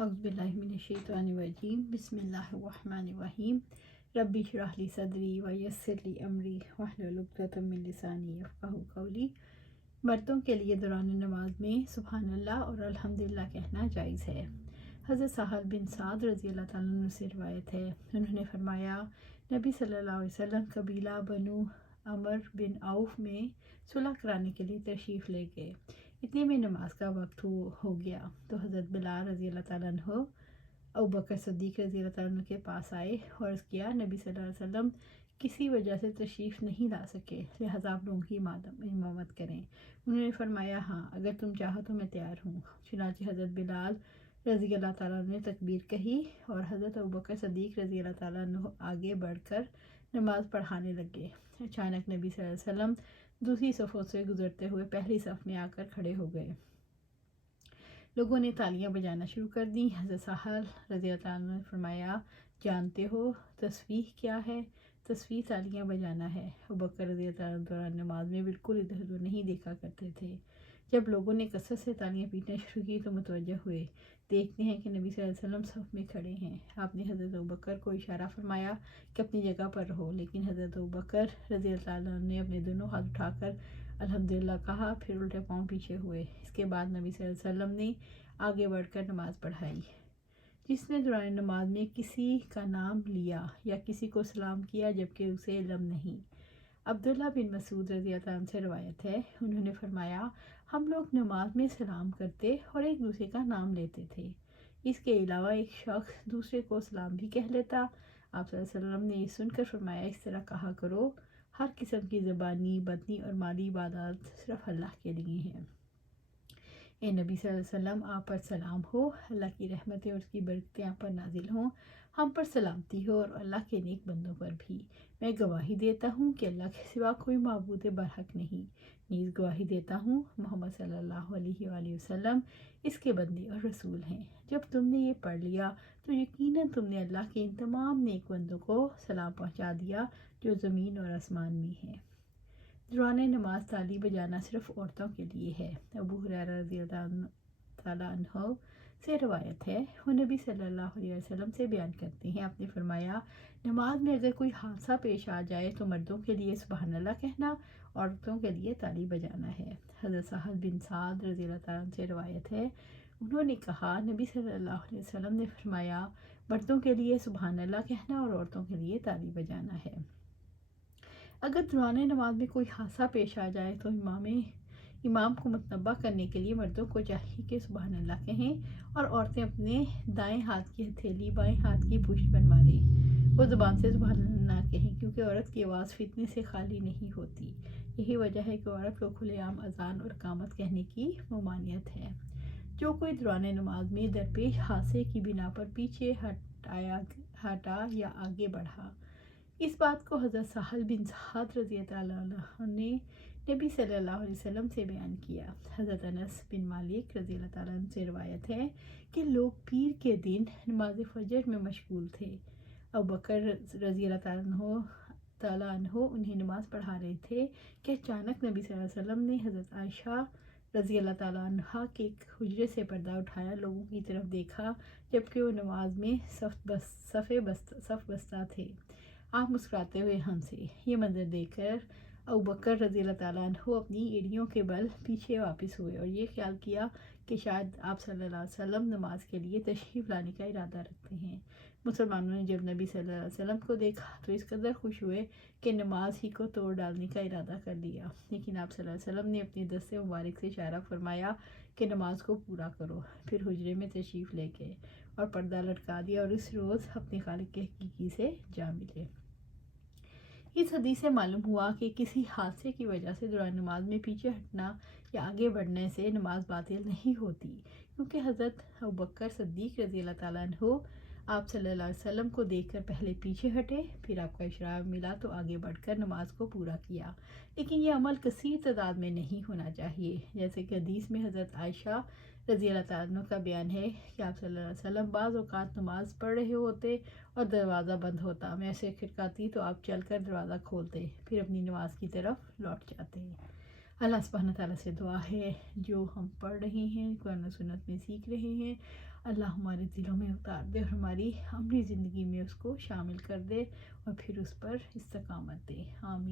اعوذ باللہ من الشیطان الرجیم بسم اللہ الرحمن الرحیم ربی اشرح لی صدری ویسر لی امری واحلل عقدۃ من لسانی یفقہوا قولی۔ مردوں کے لیے دوران نماز میں سبحان اللہ اور الحمدللہ کہنا جائز ہے۔ حضرت سہل بن سعد رضی اللہ تعالیٰ عنہ سے روایت ہے، انہوں نے فرمایا نبی صلی اللہ علیہ وسلم قبیلہ بنو عمر بن عوف میں صلح کرانے کے لیے تشریف لے گئے۔ اتنے میں نماز کا وقت ہو گیا تو حضرت بلال رضی اللہ تعالیٰ عنہ ابوبکر صدیق رضی اللہ تعالیٰ عنہ کے پاس آئے اور عرض کیا نبی صلی اللہ علیہ وسلم کسی وجہ سے تشریف نہیں لا سکے، لہٰذا آپ لوگوں کی امامت کریں۔ انہوں نے فرمایا ہاں، اگر تم چاہو تو میں تیار ہوں۔ چنانچہ حضرت بلال رضی اللہ تعالیٰ عنہ نے تکبیر کہی اور حضرت ابوبکر صدیق رضی اللہ تعالیٰ عنہ آگے بڑھ کر نماز پڑھانے لگے۔ اچانک نبی صلی اللہ علیہ وسلم دوسری صفوں سے گزرتے ہوئے پہلی صف میں آ کر کھڑے ہو گئے۔ لوگوں نے تالیاں بجانا شروع کر دیں۔ حضرت سہل رضی اللہ عنہ نے فرمایا جانتے ہو تسبیح کیا ہے؟ تسبیح تالیاں بجانا ہے۔ ابوبکر رضی اللہ عنہ دوران نماز میں بالکل ادھر ادھر نہیں دیکھا کرتے تھے۔ جب لوگوں نے کثرت سے تالیاں پیٹنا شروع کی تو متوجہ ہوئے، دیکھتے ہیں کہ نبی صلی اللہ علیہ وسلم صف میں کھڑے ہیں۔ آپ نے حضرت ابوبکر کو اشارہ فرمایا کہ اپنی جگہ پر رہو، لیکن حضرت ابوبکر رضی اللہ عنہ نے اپنے دونوں ہاتھ اٹھا کر الحمدللہ کہا، پھر الٹے پاؤں پیچھے ہوئے۔ اس کے بعد نبی صلی اللہ علیہ وسلم نے آگے بڑھ کر نماز پڑھائی۔ جس نے دوران نماز میں کسی کا نام لیا یا کسی کو سلام کیا جبکہ اسے علم نہیں۔ عبداللہ بن مسعود رضی اللہ عنہ سے روایت ہے، انہوں نے فرمایا ہم لوگ نماز میں سلام کرتے اور ایک دوسرے کا نام لیتے تھے۔ اس کے علاوہ ایک شخص دوسرے کو سلام بھی کہہ لیتا۔ آپ صلی اللہ علیہ وسلم نے یہ سن کر فرمایا اس طرح کہا کرو، ہر قسم کی زبانی، بدنی اور مالی عبادات صرف اللہ کے لیے ہیں۔ اے نبی صلی اللہ علیہ وسلم، آپ پر سلام ہو، اللہ کی رحمتیں اور اس کی برکتیں آپ پر نازل ہوں، ہم پر سلامتی ہو اور اللہ کے نیک بندوں پر بھی۔ میں گواہی دیتا ہوں کہ اللہ کے سوا کوئی معبود برحق نہیں، نیز گواہی دیتا ہوں محمد صلی اللہ علیہ وآلہ وسلم اس کے بندے اور رسول ہیں۔ جب تم نے یہ پڑھ لیا تو یقیناً تم نے اللہ کے ان تمام نیک بندوں کو سلام پہنچا دیا جو زمین اور آسمان میں ہیں۔ دوران نماز تالی بجانا صرف عورتوں کے لیے ہے۔ ابو ہریرہ رضی اللہ تعالیٰ عنہ سے روایت ہے، وہ نبی صلی اللہ علیہ وسلم سے بیان کرتے ہیں، آپ نے فرمایا نماز میں اگر کوئی حادثہ پیش آ جائے تو مردوں کے لیے سبحان اللہ کہنا، عورتوں کے لیے تالی بجانا ہے۔ حضرت سہل بن سعد رضی اللہ تعالیٰ عنہ سے روایت ہے، انہوں نے کہا نبی صلی اللہ علیہ وسلم نے فرمایا مردوں کے لیے سبحان اللہ کہنا اور عورتوں کے لیے تالی بجانا ہے۔ اگر دوران نماز میں کوئی حادثہ پیش آ جائے تو امام کو متنبہ کرنے کے لیے مردوں کو چاہیے کہ سبحان اللہ کہیں اور عورتیں اپنے دائیں ہاتھ کی ہتھیلی بائیں ہاتھ کی پشت پر ماریں۔ وہ زبان سے سبحان اللہ کہیں کیونکہ عورت کی آواز فتنے سے خالی نہیں ہوتی۔ یہی وجہ ہے کہ عورت کو کھلے عام اذان اور اقامت کہنے کی ممانعت ہے۔ جو کوئی دوران نماز میں درپیش حادثے کی بنا پر پیچھے ہٹا یا آگے بڑھا، اس بات کو حضرت سہل بن سعد رضی اللہ عنہ نے نبی صلی اللہ علیہ وسلم سے بیان کیا۔ حضرت انس بن مالک رضی اللہ تعالیٰ عنہ سے روایت ہے کہ لوگ پیر کے دن نماز فجر میں مشغول تھے۔ ابوبکر رضی اللہ تعالیٰ عنہ انہیں نماز پڑھا رہے تھے کہ اچانک نبی صلی اللہ علیہ وسلم نے حضرت عائشہ رضی اللہ تعالیٰ عنہ کے ایک حجرے سے پردہ اٹھایا، لوگوں کی طرف دیکھا جبکہ وہ نماز میں صف بستہ تھے۔ آپ مسکراتے ہوئے ہنسے۔ یہ منظر دیکھ کر ابوبکر رضی اللہ تعالیٰ عنہ اپنی ایڑیوں کے بل پیچھے واپس ہوئے اور یہ خیال کیا کہ شاید آپ صلی اللہ علیہ وسلم نماز کے لیے تشریف لانے کا ارادہ رکھتے ہیں۔ مسلمانوں نے جب نبی صلی اللہ علیہ وسلم کو دیکھا تو اس قدر خوش ہوئے کہ نماز ہی کو توڑ ڈالنے کا ارادہ کر لیا، لیکن آپ صلی اللہ علیہ وسلم نے اپنے دست مبارک سے اشارہ فرمایا کہ نماز کو پورا کرو، پھر حجرے میں تشریف لے گئے اور پردہ لٹکا دیا اور اس روز اپنے خالق کے حقیقی سے جا ملے۔ اس حدیث سے معلوم ہوا کہ کسی حادثے کی وجہ سے دوران نماز میں پیچھے ہٹنا یا آگے بڑھنے سے نماز باطل نہیں ہوتی، کیونکہ حضرت ابوبکر صدیق رضی اللہ تعالیٰ عنہ آپ صلی اللہ علیہ وسلم کو دیکھ کر پہلے پیچھے ہٹے، پھر آپ کا اشارہ ملا تو آگے بڑھ کر نماز کو پورا کیا۔ لیکن یہ عمل کثیر تعداد میں نہیں ہونا چاہیے، جیسے کہ حدیث میں حضرت عائشہ رضی اللہ تعالیٰ عنہ کا بیان ہے کہ آپ صلی اللہ علیہ وسلم بعض اوقات نماز پڑھ رہے ہوتے اور دروازہ بند ہوتا، میں اسے کھٹکاتی تو آپ چل کر دروازہ کھولتے، پھر اپنی نماز کی طرف لوٹ جاتے۔ اللہ سبحانہ تعالیٰ سے دعا ہے جو ہم پڑھ رہے ہیں، قرآن و سنت میں سیکھ رہے ہیں، اللہ ہمارے دلوں میں اتار دے اور ہماری عملی زندگی میں اس کو شامل کر دے اور پھر اس پر استقامت دے. آمین.